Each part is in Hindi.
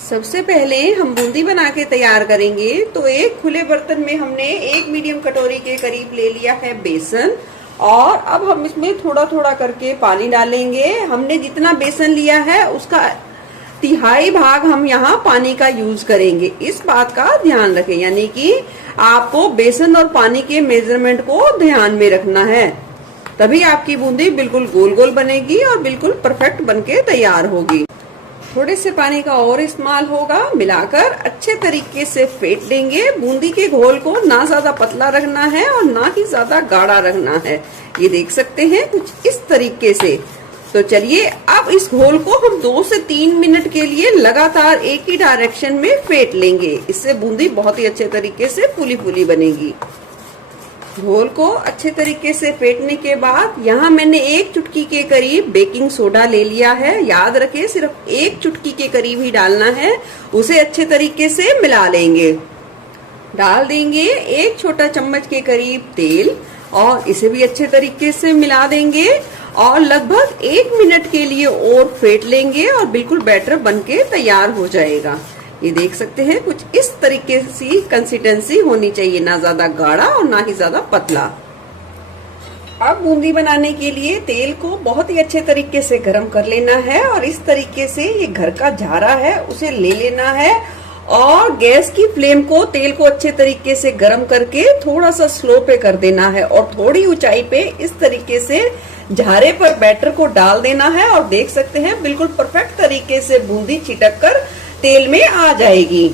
सबसे पहले हम बूंदी बना के तैयार करेंगे। तो एक खुले बर्तन में हमने एक मीडियम कटोरी के करीब ले लिया है बेसन, और अब हम इसमें थोड़ा थोड़ा करके पानी डालेंगे। हमने जितना बेसन लिया है उसका तिहाई भाग हम यहाँ पानी का यूज करेंगे। इस बात का ध्यान रखें, यानी कि आपको बेसन और पानी के मेजरमेंट को ध्यान में रखना है, तभी आपकी बूंदी बिल्कुल गोल गोल बनेगी और बिल्कुल परफेक्ट बनके तैयार होगी। थोड़े से पानी का और इस्तेमाल होगा। मिलाकर अच्छे तरीके से फेंट लेंगे। बूंदी के घोल को ना ज्यादा पतला रखना है और ना ही ज्यादा गाढ़ा रखना है। ये देख सकते हैं कुछ इस तरीके से। तो चलिए अब इस घोल को हम 2 से 3 मिनट के लिए लगातार एक ही डायरेक्शन में फेंट लेंगे। इससे बूंदी बहुत ही अच्छे तरीके से फूली फूली बनेगी। घोल को अच्छे तरीके से फेंटने के बाद यहाँ मैंने 1 चुटकी के करीब बेकिंग सोडा ले लिया है। याद रखें सिर्फ 1 चुटकी के करीब ही डालना है। उसे अच्छे तरीके से मिला लेंगे। डाल देंगे 1 छोटा चम्मच के करीब तेल और इसे भी अच्छे तरीके से मिला देंगे और लगभग 1 मिनट के लिए और फेंट लेंगे और बिल्कुल बैटर बनके तैयार हो जाएगा। ये देख सकते हैं कुछ इस तरीके से कंसिस्टेंसी होनी चाहिए, ना ज्यादा गाढ़ा और ना ही ज्यादा पतला। अब बूंदी बनाने के लिए तेल को बहुत ही अच्छे तरीके से गर्म कर लेना है और इस तरीके से ये घर का झारा है उसे ले लेना है और गैस की फ्लेम को तेल को अच्छे तरीके से गर्म करके थोड़ा सा स्लो पे कर देना है और थोड़ी ऊंचाई पे इस तरीके से झारे पर बैटर को डाल देना है। और देख सकते हैं बिल्कुल परफेक्ट तरीके से बूंदी चिटक कर तेल में आ जाएगी।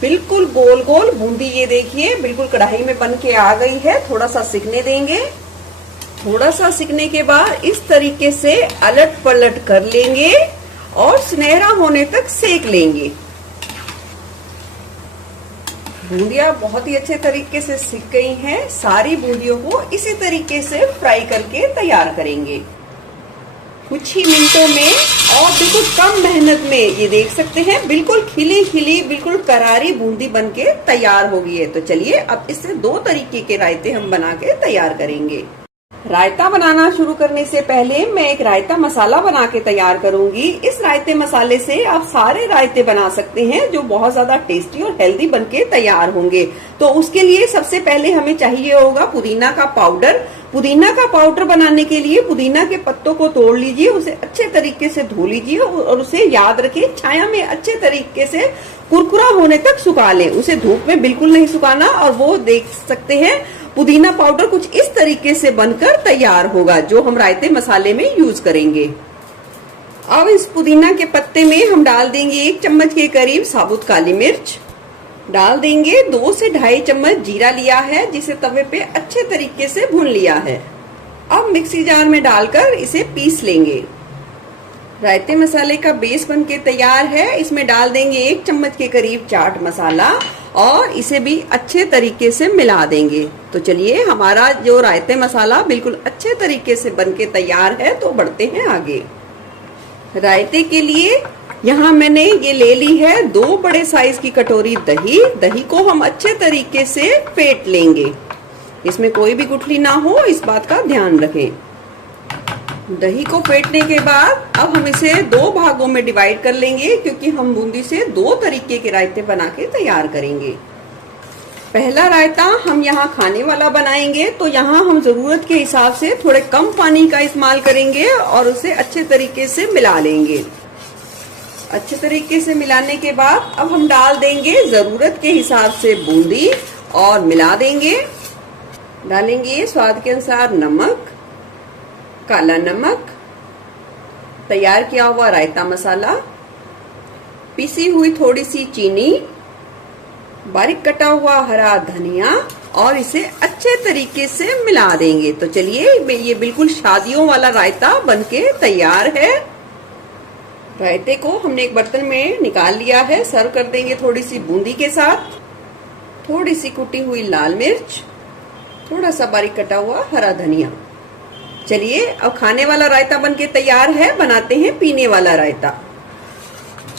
बिल्कुल गोल गोल बूंदी ये देखिए बिल्कुल कढ़ाई में बन के आ गई है। थोड़ा सा सिकने देंगे। थोड़ा सा सिकने के बाद इस तरीके से अलट पलट कर लेंगे और सुनहरा होने तक सेक लेंगे। बूंदियां बहुत ही अच्छे तरीके से सिक गई हैं। सारी बूंदियों को इसी तरीके से फ्राई करके तैयार करेंगे कुछ ही मिनटों में और बिल्कुल कम मेहनत में। ये देख सकते हैं बिल्कुल खिली खिली बिल्कुल करारी बूंदी बनके तैयार हो गई है। तो चलिए अब इससे 2 तरीके के रायते हम बना के तैयार करेंगे। रायता बनाना शुरू करने से पहले मैं एक रायता मसाला बना के तैयार करूंगी। इस रायते मसाले से आप सारे रायते बना सकते हैं जो बहुत ज्यादा टेस्टी और हेल्दी बनके तैयार होंगे। तो उसके लिए सबसे पहले हमें चाहिए होगा पुदीना का पाउडर। पुदीना का पाउडर बनाने के लिए पुदीना के पत्तों को तोड़ लीजिए, उसे अच्छे तरीके से धो लीजिए और उसे याद रखिए छाया में अच्छे तरीके से कुरकुरा होने तक सुखा लें। उसे धूप में बिल्कुल नहीं सुखाना। और वो देख सकते हैं पुदीना पाउडर कुछ इस तरीके से बनकर तैयार होगा जो हम रायते मसाले में यूज करेंगे। अब इस पुदीना के पत्ते में हम डाल देंगे 1 चम्मच के करीब साबुत काली मिर्च। डाल देंगे 2 से 2.5 चम्मच जीरा लिया है जिसे तवे पे अच्छे तरीके से भून लिया है। अब मिक्सी जार में डालकर इसे पीस लेंगे। रायते मसाले का बेस बनके तैयार है। इसमें डाल देंगे 1 चम्मच के करीब चाट मसाला और इसे भी अच्छे तरीके से मिला देंगे। तो चलिए हमारा जो रायते मसाला बिल्कुल अच्छे तरीके से बनके तैयार है। तो बढ़ते हैं आगे। रायते के लिए यहाँ मैंने ये ले ली है 2 बड़े साइज की कटोरी दही। दही को हम अच्छे तरीके से फेंट लेंगे। इसमें कोई भी गुठली ना हो, इस बात का ध्यान रखें। दही को फेंटने के बाद अब हम इसे 2 भागों में डिवाइड कर लेंगे क्योंकि हम बूंदी से 2 तरीके के रायते बना के तैयार करेंगे। पहला रायता हम यहाँ खाने वाला बनाएंगे। तो यहाँ हम जरूरत के हिसाब से थोड़े कम पानी का इस्तेमाल करेंगे और उसे अच्छे तरीके से मिला लेंगे। अच्छे तरीके से मिलाने के बाद अब हम डाल देंगे जरूरत के हिसाब से बूंदी और मिला देंगे। डालेंगे स्वाद के अनुसार नमक, काला नमक, तैयार किया हुआ रायता मसाला, पिसी हुई थोड़ी सी चीनी, बारीक कटा हुआ हरा धनिया और इसे अच्छे तरीके से मिला देंगे। तो चलिए ये बिल्कुल शादियों वाला रायता बनके तैयार है। रायते को हमने एक बर्तन में निकाल लिया है। सर्व कर देंगे थोड़ी सी बूंदी के साथ, थोड़ी सी कुटी हुई लाल मिर्च, थोड़ा सा बारीक कटा हुआ हरा धनिया। चलिए अब खाने वाला रायता बनके तैयार है। बनाते हैं पीने वाला रायता।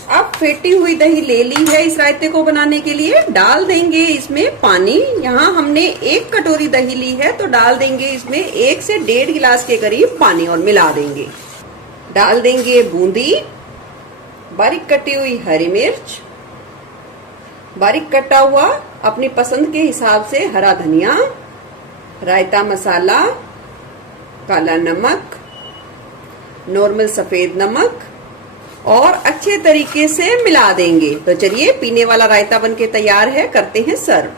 अब फेंटी हुई दही ले ली है इस रायते को बनाने के लिए। डाल देंगे इसमें पानी। यहाँ हमने 1 कटोरी दही ली है तो डाल देंगे इसमें 1 से 1.5 गिलास के करीब पानी और मिला देंगे। डाल देंगे बूंदी, बारीक कटी हुई हरी मिर्च, बारीक कटा हुआ अपनी पसंद के हिसाब से हरा धनिया, रायता मसाला, काला नमक, नॉर्मल सफेद नमक और अच्छे तरीके से मिला देंगे। तो चलिए पीने वाला रायता बनके तैयार है, करते हैं सर्व।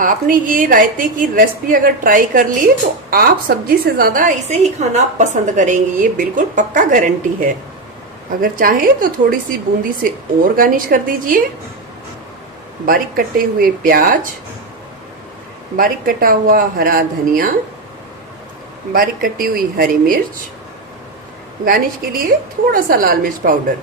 आपने ये रायते की रेसिपी अगर ट्राई कर ली तो आप सब्जी से ज्यादा इसे ही खाना पसंद करेंगे, ये बिल्कुल पक्का गारंटी है। अगर चाहे तो थोड़ी सी बूंदी से और गार्निश कर दीजिए। बारीक कटे हुए प्याज, बारीक कटा हुआ हरा धनिया, बारीक कटी हुई हरी मिर्च, गार्निश के लिए थोड़ा सा लाल मिर्च पाउडर।